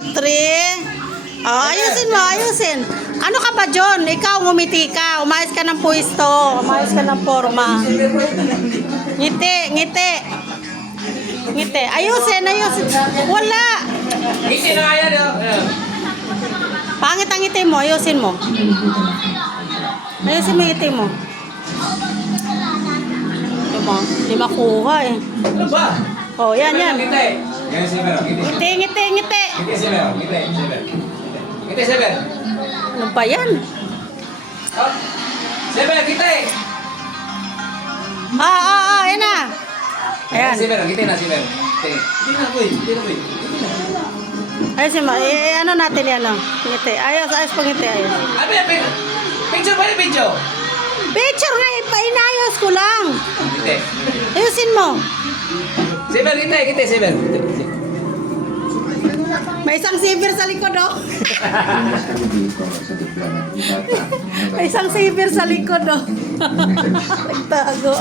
3. Oh, ayusin mo, ayusin. Ano ka ba, John? Ikaw, ngumiti ka. Umayos ka ng pwesto. Umayos ka ng forma. Ngiti, ngiti. Ngiti. Ayusin, ayusin. Wala. Ngiti na kaya niyo. Pangit ang ngiti mo. Ayusin mo. Ayusin mo yung ngiti mo. Diba? Di makuha eh. Ano ba? Oh, yan, yan. Ngiti. Ngiti, Sever. Ngiti. Ngiti, ngiti, ngiti. Ngiti, Sever. Ngiti, Sever. Ngiti, Sever. Ano ba yan? Oh. Sever, ngiti. Ayan na. Ayan. Sever, ngiti na, Sever. Ngiti. Ngiti na, boy. Ngiti na, boy. Ayusin mo. Ano natin yan, no? Ngiti. Ayos, ayos pag ngiti. Ayos. Ano yan, picture ba yung picture? Picture nga, inayos ko lang. Ngiti. Ayusin mo. Sever, ngiti, ngiti, Sever. Ngiti. May isang sipir sa likod, oh. May isang sipir sa likod, oh. Nagtago.